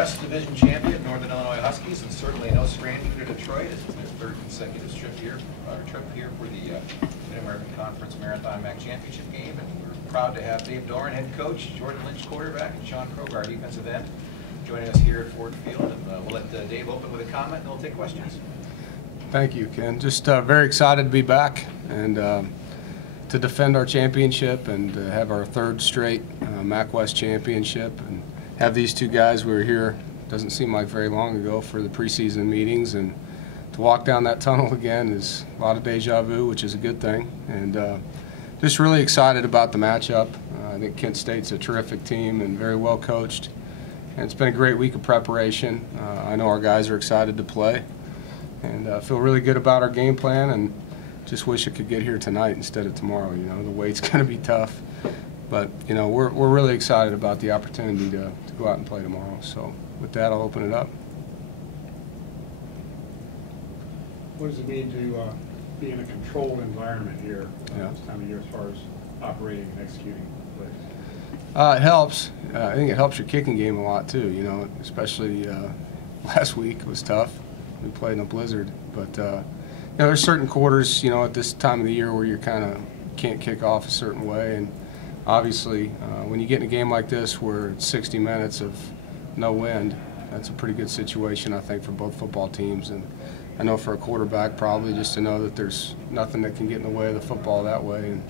West Division champion, Northern Illinois Huskies, and certainly no stranger to Detroit. It's their third consecutive trip here for the Mid-American Conference Marathon MAC Championship game, and we're proud to have Dave Doeren, head coach, Jordan Lynch, quarterback, and Sean Progar, defensive end, joining us here at Ford Field. And we'll let Dave open with a comment, and we'll take questions. Thank you, Ken. Just very excited to be back and to defend our championship and to have our third straight MAC West championship, and have these two guys. We were here, doesn't seem like very long ago, for the preseason meetings, and to walk down that tunnel again is a lot of deja vu, which is a good thing. And just really excited about the matchup. I think Kent State's a terrific team and very well coached, and it's been a great week of preparation. I know our guys are excited to play, and feel really good about our game plan, and just wish it could get here tonight instead of tomorrow. You know, the wait's going to be tough, but you know, we're really excited about the opportunity to go out and play tomorrow. So with that, I'll open it up. What does it mean to be in a controlled environment here this time of year as far as operating and executing plays? It helps. I think it helps your kicking game a lot too. You know, especially last week was tough. We played in a blizzard, but you know, there's certain quarters, you know, at this time of the year where you kind of can't kick off a certain way, and obviously when you get in a game like this where it's 60 minutes of no wind, that's a pretty good situation, I think, for both football teams. And I know for a quarterback, probably just to know that there's nothing that can get in the way of the football that way. And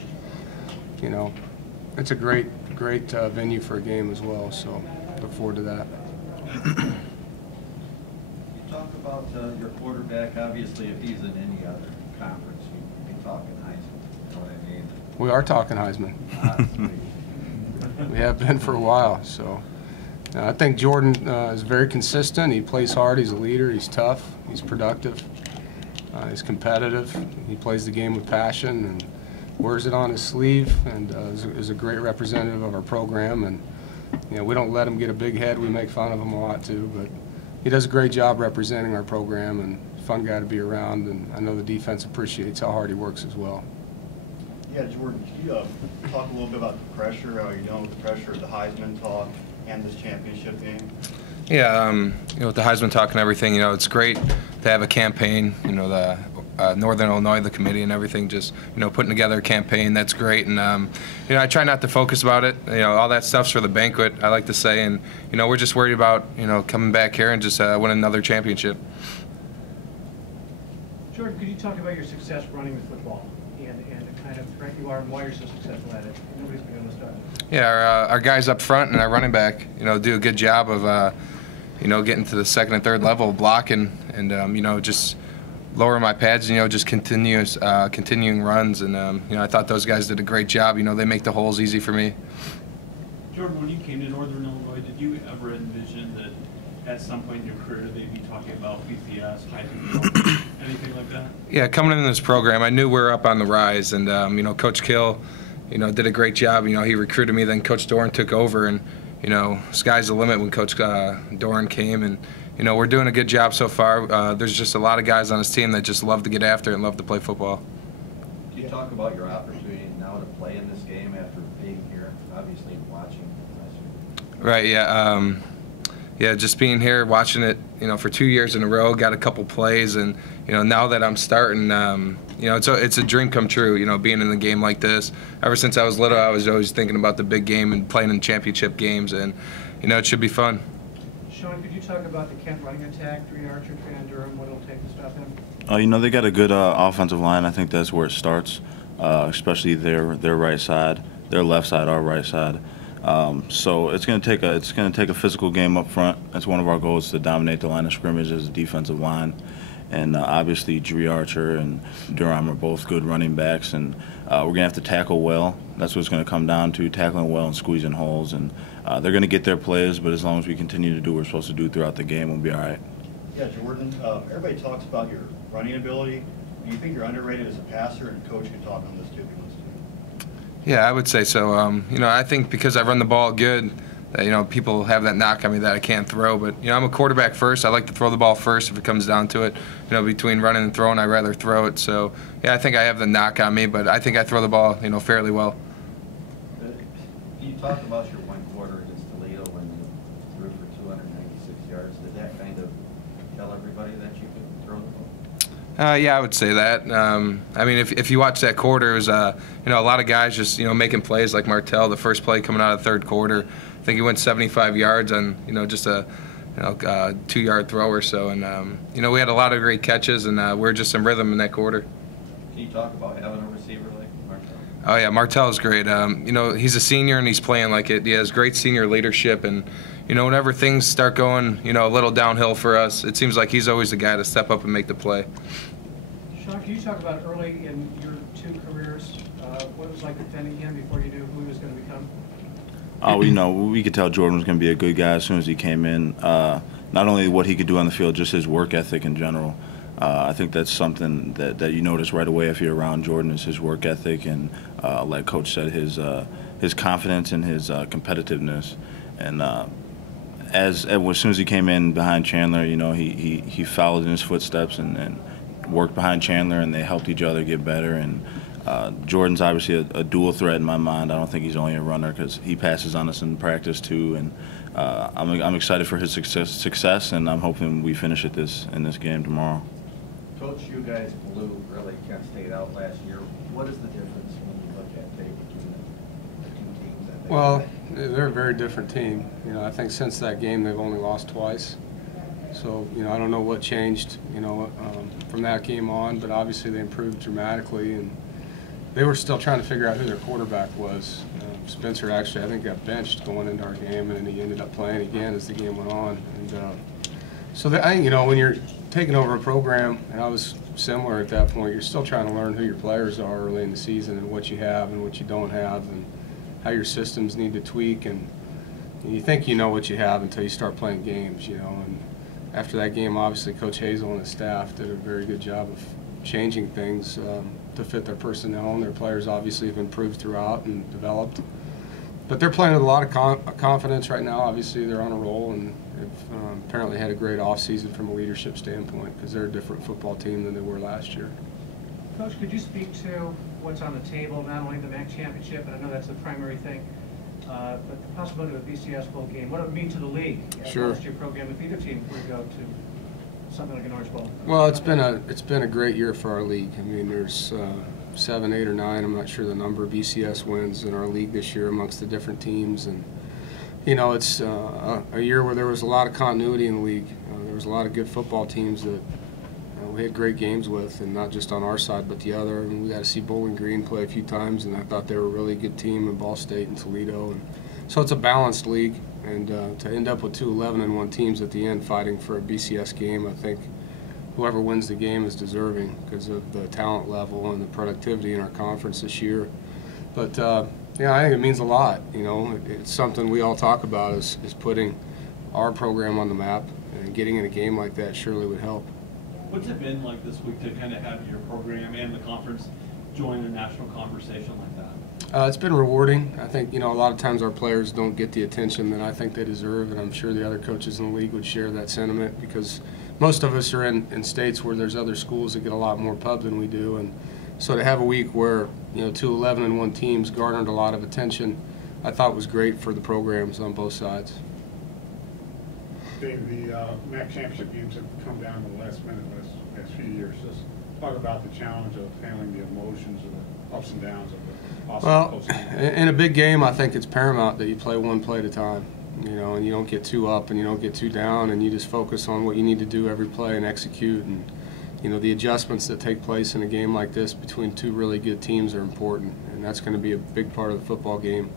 you know, it's a great venue for a game as well, so look forward to that. Talk about your quarterback. Obviously, if he's in any other conference, you'd be talking Heisman. You know what I mean? We are talking Heisman. We have been for a while. So I think Jordan is very consistent. He plays hard. He's a leader. He's tough. He's productive. He's competitive. He plays the game with passion and wears it on his sleeve, and is a great representative of our program. And you know, we don't let him get a big head. We make fun of him a lot too, but he does a great job representing our program, and fun guy to be around, and I know the defense appreciates how hard he works as well. Yeah, Jordan, can you talk a little bit about the pressure, how you're dealing with the pressure of the Heisman talk and this championship game? Yeah, you know, with the Heisman talk and everything, you know, it's great to have a campaign, you know, the Northern Illinois, the committee and everything, just, you know, putting together a campaign. That's great. And, you know, I try not to focus about it. You know, all that stuff's for the banquet, I like to say. And, you know, we're just worried about, you know, coming back here and just winning another championship. Jordan, could you talk about your success running the football and the kind of threat you are and why you're so successful at it? Nobody's been able to start. Yeah, our guys up front and our running back, you know, do a good job of, you know, getting to the second and third level, blocking, and, you know, just lower my pads, you know, just continuing runs, and you know, I thought those guys did a great job. You know, they make the holes easy for me. Jordan, when you came to Northern Illinois, did you ever envision that at some point in your career they'd be talking about BCS, anything like that? Yeah, coming into this program, I knew we were up on the rise, and you know, Coach Kill, you know, did a great job. You know, he recruited me, then Coach Doeren took over, and you know, sky's the limit when Coach Doeren came, and you know, we're doing a good job so far. There's just a lot of guys on his team that just love to get after it and love to play football. Can you talk about your opportunity now to play in this game after being here, obviously watching last year? Right, yeah. Yeah, just being here, watching it, you know, for 2 years in a row, got a couple plays, and, you know, now that I'm starting, you know, it's a dream come true, you know, being in a game like this. Ever since I was little, I was always thinking about the big game and playing in championship games, and, you know, it should be fun. Sean, could you talk about the Kent running attack, Doeren, Archer, and Doeren, what it'll take to stop him? You know, they got a good offensive line. I think that's where it starts, especially their right side, their left side, our right side. So it's going to take a physical game up front. That's one of our goals, to dominate the line of scrimmage as a defensive line. And obviously, Jordan Archer and Doeren are both good running backs, and we're going to have to tackle well. That's what it's going to come down to, tackling well and squeezing holes. And they're going to get their plays, but as long as we continue to do what we're supposed to do throughout the game, we'll be all right. Yeah, Jordan, everybody talks about your running ability. Do you think you're underrated as a passer, and Coach can talk on this too? Yeah, I would say so. You know, I think because I run the ball good, you know, people have that knock on me that I can't throw. But, you know, I'm a quarterback first. I like to throw the ball first if it comes down to it. You know, between running and throwing, I'd rather throw it. So, yeah, I think I have the knock on me, but I think I throw the ball, you know, fairly well. Can you talk about your one quarter against Toledo when you threw for 296 yards. Did that kind of tell everybody that you could throw the ball? Yeah, I would say that. I mean, if you watch that quarter, it was a lot of guys just making plays like Martell. The first play coming out of the third quarter, I think he went 75 yards on just a 2-yard throw or so, and we had a lot of great catches, and we were just in rhythm in that quarter. Can you talk about having a receiver like Martell? Oh yeah, Martell's great. He's a senior and he's playing like it. He has great senior leadership, and whenever things start going a little downhill for us, it seems like he's always the guy to step up and make the play. Sean, can you talk about early in your 2 careers, what it was like defending him before you knew who he was going to become? We could tell Jordan was going to be a good guy as soon as he came in. Not only what he could do on the field, just his work ethic in general. I think that's something that you notice right away if you're around Jordan, is his work ethic and, like Coach said, his confidence and his competitiveness. And as soon as he came in behind Chandler, he followed in his footsteps and worked behind Chandler, and they helped each other get better. And Jordan's obviously a dual threat in my mind. I don't think he's only a runner, because he passes on us in practice too. And I'm excited for his success, and I'm hoping we finish it in this game tomorrow. Coach, you guys blew really Kent State out last year. What is the difference when you look at tape between the 2 teams? Well, they're a very different team. I think since that game they've only lost twice. So, I don't know what changed, from that game on, but obviously they improved dramatically, and they were still trying to figure out who their quarterback was. Spencer actually, I think, got benched going into our game, and then he ended up playing again as the game went on. And so I think, when you're taking over a program, and I was similar at that point, you're still trying to learn who your players are early in the season and what you have and what you don't have and how your systems need to tweak. And you think you know what you have until you start playing games, And after that game, obviously, Coach Hazel and his staff did a very good job of changing things to fit their personnel, and their players obviously have improved throughout and developed. But they're playing with a lot of confidence right now. Obviously, they're on a roll, and they've apparently had a great offseason from a leadership standpoint, because they're a different football team than they were last year. Coach, could you speak to what's on the table, not only the MAC championship, and I know that's the primary thing, but the possibility of a BCS bowl game, what it would mean to the league? Sure. Your program, if either team were to go to something like an Orange Bowl. Well, it's been a great year for our league. I mean, there's 7, 8, or 9. I'm not sure the number of BCS wins in our league this year amongst the different teams, and it's a year where there was a lot of continuity in the league. There was a lot of good football teams that we had great games with, and not just on our side but the other. And we got to see Bowling Green play a few times, and I thought they were a really good team in Ball State and Toledo. And so it's a balanced league, and to end up with 2 11-1 teams at the end fighting for a BCS game, I think whoever wins the game is deserving because of the talent level and the productivity in our conference this year. But I think it means a lot. It's something we all talk about is putting our program on the map, and getting in a game like that surely would help. What's it been like this week to kind of have your program and the conference join a national conversation like that? It's been rewarding. I think, a lot of times our players don't get the attention that I think they deserve, and I'm sure the other coaches in the league would share that sentiment, because most of us are in states where there's other schools that get a lot more pub than we do. And so to have a week where, 2 11-1 teams garnered a lot of attention, I thought was great for the programs on both sides. Dave, the MAC championship games have come down to the last minute the last few years. Just talk about the challenge of handling the emotions and the ups and downs of the possible postseason. In a big game, I think it's paramount that you play one play at a time, and you don't get too up and you don't get too down, and you just focus on what you need to do every play and execute. And the adjustments that take place in a game like this between 2 really good teams are important, and that's going to be a big part of the football game.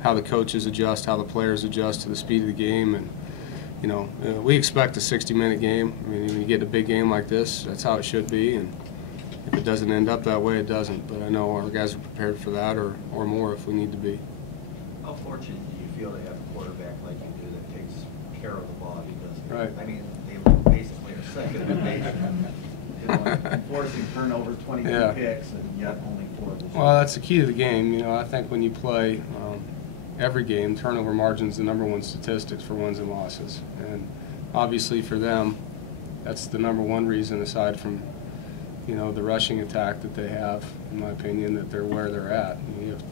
How the coaches adjust, how the players adjust to the speed of the game, and we expect a 60-minute game. I mean, when you get a big game like this, that's how it should be, and if it doesn't end up that way, it doesn't. But I know our guys are prepared for that or more if we need to be. How fortunate do you feel to have a quarterback like you do that takes care of the ball? He does. Right. I mean, they basically are second in the nation. Enforcing turnovers, 22 picks, and yet only 4 this year. Well, that's the key to the game. I think when you play every game, turnover margin's the #1 statistics for wins and losses. And obviously for them, that's the #1 reason, aside from, the rushing attack that they have, in my opinion, that they're where they're at. You have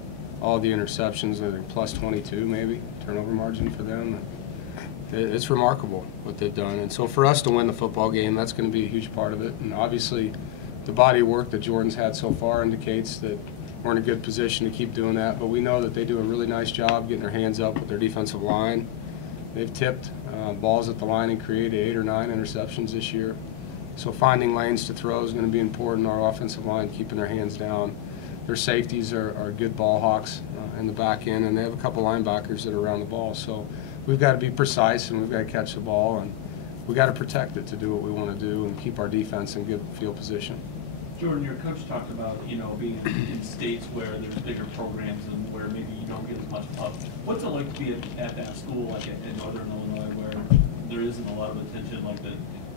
all the interceptions, they're plus 22 maybe, turnover margin for them. it's remarkable what they've done. And so for us to win the football game, that's going to be a huge part of it. And obviously, the body of work that Jordan's had so far indicates that we're in a good position to keep doing that. But we know that they do a really nice job getting their hands up with their defensive line. They've tipped balls at the line and created 8 or 9 interceptions this year. So finding lanes to throw is going to be important. Our offensive line keeping their hands down. Their safeties are good ball hawks in the back end, and they have a couple linebackers that are around the ball. So we've got to be precise, and we've got to catch the ball, and we've got to protect it to do what we want to do and keep our defense in good field position. Jordan, your coach talked about, being in states where there's bigger programs and where maybe you don't get as much love. What's it like to be at that school, like in Northern Illinois, where there isn't a lot of attention like the,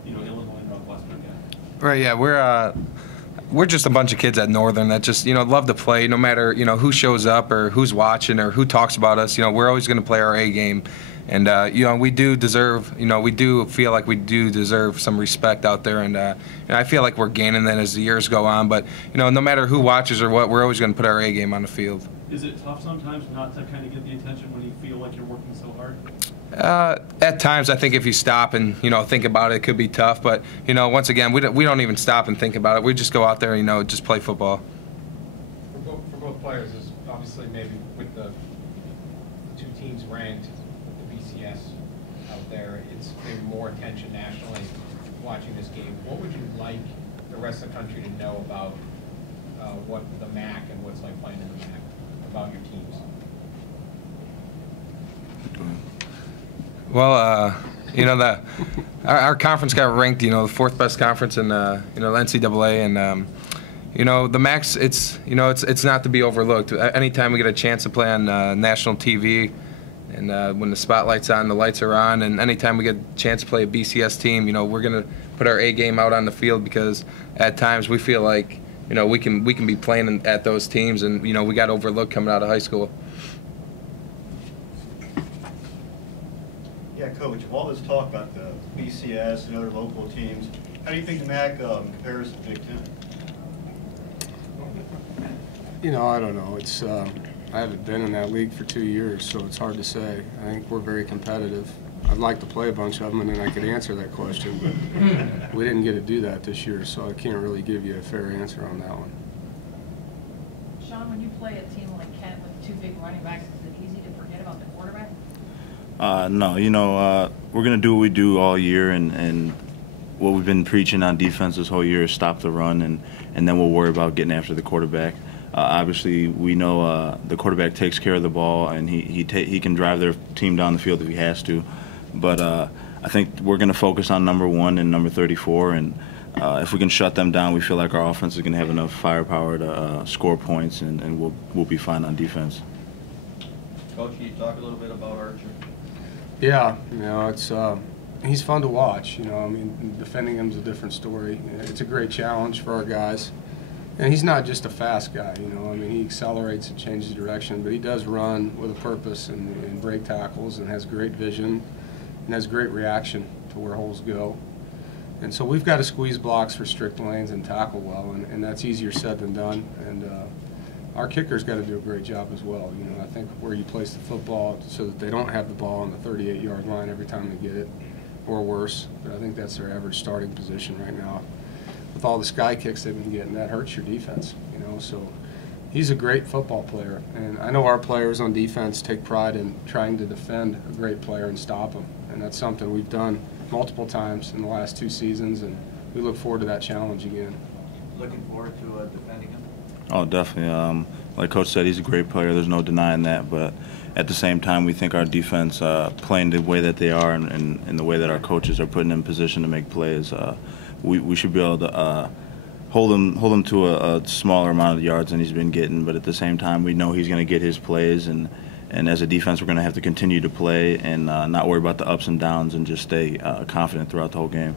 Illinois Northwestern guy? Right, yeah, we're just a bunch of kids at Northern that just, love to play no matter, who shows up or who's watching or who talks about us. We're always going to play our A game. And, we do deserve, we do feel like we do deserve some respect out there. And I feel like we're gaining that as the years go on. But, no matter who watches or what, we're always going to put our A game on the field. Is it tough sometimes not to kind of get the attention when you feel like you're working so hard? At times, I think if you stop and think about it, it could be tough. But once again, we don't even stop and think about it. We just go out there and just play football. For both players, is obviously maybe with the 2 teams ranked, with the BCS out there, it's maybe more attention nationally watching this game. What would you like the rest of the country to know about what the MAC and what's like playing in the MAC about your teams? Well, our conference got ranked, the 4th best conference in, the NCAA, and the MAC's, it's not to be overlooked. Anytime we get a chance to play on national TV, and when the spotlight's on, the lights are on, and anytime we get a chance to play a BCS team, we're gonna put our A game out on the field, because at times we feel like, we can be playing at those teams, and we got overlooked coming out of high school. Yeah, Coach, of all this talk about the BCS and other local teams, how do you think the MAC compares to Big Ten? I don't know. It's I haven't been in that league for 2 years, so it's hard to say. I think we're very competitive. I'd like to play a bunch of them, and then I could answer that question, but we didn't get to do that this year, so I can't really give you a fair answer on that one. Sean, when you play a team like Kent with 2 big running backs, is it easy to forget about the quarterback? No, we're going to do what we do all year, and what we've been preaching on defense this whole year is stop the run, and then we'll worry about getting after the quarterback. Obviously, we know the quarterback takes care of the ball, and he can drive their team down the field if he has to. But I think we're going to focus on number 1 and number 34, and if we can shut them down, we feel like our offense is going to have enough firepower to score points, and we'll be fine on defense. Coach, can you talk a little bit about Archer? Yeah, it's he's fun to watch. Defending him's a different story. It's a great challenge for our guys. And he's not just a fast guy, he accelerates and changes direction, but he does run with a purpose and break tackles and has great vision and has great reaction to where holes go. And so we've got to squeeze blocks for strict lanes and tackle well, and that's easier said than done. And our kicker's got to do a great job as well. I think where you place the football so that they don't have the ball on the 38-yard line every time they get it, or worse. But I think that's their average starting position right now. With all the sky kicks they've been getting, that hurts your defense, So he's a great football player, and I know our players on defense take pride in trying to defend a great player and stop him, and that's something we've done multiple times in the last 2 seasons, and we look forward to that challenge again. Looking forward to defending him? Oh, definitely. Like Coach said, he's a great player. There's no denying that, but at the same time, we think our defense, playing the way that they are and the way that our coaches are putting in position to make plays, we should be able to hold him to a smaller amount of yards than he's been getting, but at the same time, we know he's going to get his plays, and as a defense, we're going to have to continue to play and not worry about the ups and downs and just stay confident throughout the whole game.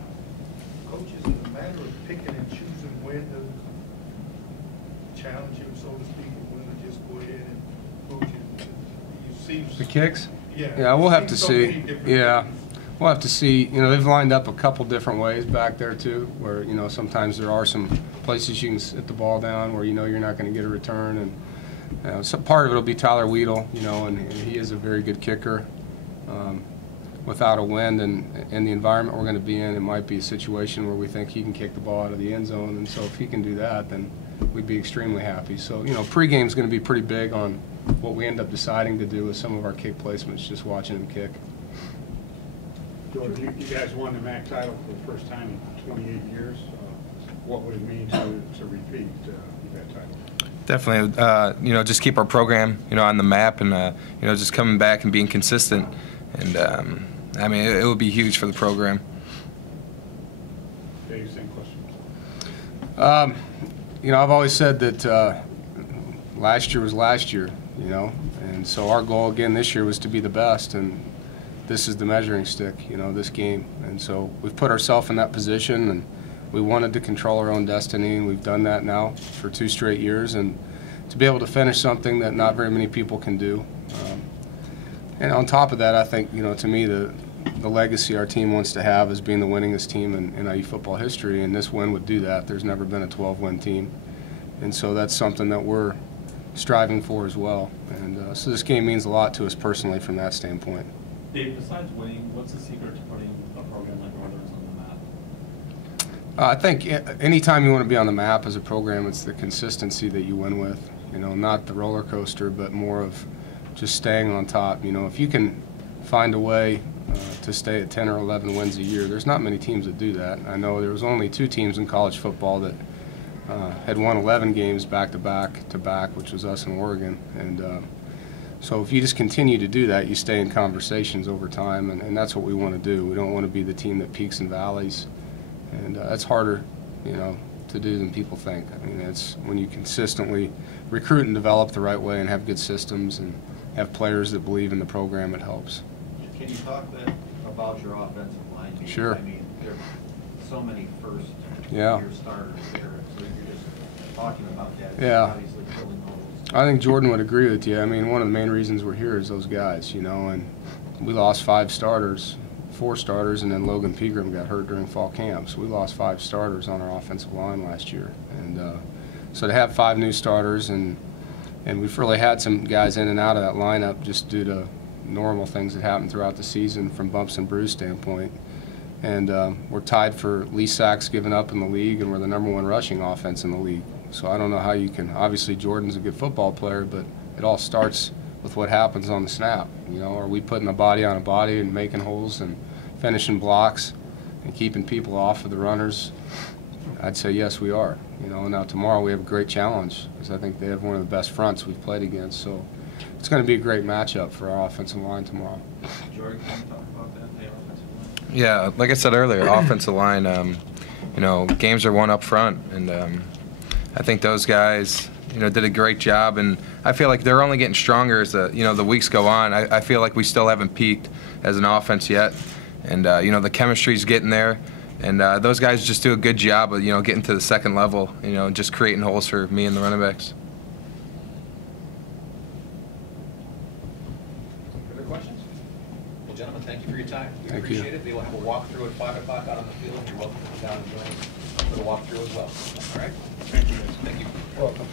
Coach, is it a matter of picking and choosing when to challenge him, so to speak, and when to just go ahead and coach it? You see The kicks? Yeah, we'll have to see. Yeah. We'll have to see. They've lined up a couple different ways back there, too, where, sometimes there are some places you can sit the ball down where you're not going to get a return. And some part of it will be Tyler Weedle, and he is a very good kicker. without a wind and in the environment we're going to be in, it might be a situation where we think he can kick the ball out of the end zone. And so if he can do that, then we'd be extremely happy. So, you know, pregame is going to be pretty big on what we end up deciding to do with some of our kick placements, just watching him kick. Jordan, you guys won the MAC title for the first time in 28 years. What would it mean to repeat that title? Definitely, you know, just keep our program, you know, on the map, and you know, just coming back and being consistent. And I mean, it would be huge for the program. Dave, same question. You know, I've always said that last year was last year, you know, and so our goal again this year was to be the best, and this is the measuring stick, you know, this game. And so we've put ourselves in that position, and we wanted to control our own destiny, and we've done that now for 2 straight years, and to be able to finish something that not very many people can do. And on top of that, I think, you know, to me, the legacy our team wants to have is being the winningest team in IU football history, and this win would do that. There's never been a 12-win team, and so that's something that we're striving for as well. And so this game means a lot to us personally from that standpoint. Dave, besides winning, what's the secret to putting a program like Northern's on the map? I think anytime you want to be on the map as a program, it's the consistency that you win with. You know, not the roller coaster, but more of just staying on top. You know, if you can find a way to stay at 10 or 11 wins a year, there's not many teams that do that. I know there was only 2 teams in college football that had won 11 games back-to-back, which was us and Oregon. And so if you just continue to do that, you stay in conversations over time, and that's what we want to do. We don't want to be the team that peaks and valleys, and that's harder, you know, to do than people think. I mean, it's when you consistently recruit and develop the right way and have good systems and have players that believe in the program, it helps. Can you talk a bit about your offensive line? Sure. I mean, there are so many first-year starters there, so you're just talking about that. Yeah. Obviously filling holes. I think Jordan would agree with you. I mean, one of the main reasons we're here is those guys, you know, and we lost 4 starters, and then Logan Pegram got hurt during fall camp. So we lost 5 starters on our offensive line last year. And so to have 5 new starters, and we've really had some guys in and out of that lineup just due to normal things that happen throughout the season from bumps and bruise standpoint. And we're tied for least sacks given up in the league, and we're the #1 rushing offense in the league. So I don't know how you can, obviously Jordan's a good football player, but it all starts with what happens on the snap. You know, are we putting a body on a body and making holes and finishing blocks and keeping people off of the runners? I'd say yes, we are. You know, now tomorrow we have a great challenge because I think they have one of the best fronts we've played against. So it's going to be a great matchup for our offensive line tomorrow. Jordan, can you talk about that, the offensive line? Yeah, like I said earlier, offensive line, you know, games are won up front, and I think those guys, you know, did a great job, and I feel like they're only getting stronger as the weeks go on. I feel like we still haven't peaked as an offense yet, and you know, the chemistry's getting there, and those guys just do a good job of, you know, getting to the second level, you know, just creating holes for me and the running backs. Further questions? Well, gentlemen, thank you for your time. We Thank you. appreciate it. They will have a walkthrough at 5 o'clock out on the field. You're welcome to come down and join us for the walkthrough as well. All right? Thank you. Thank you. Welcome.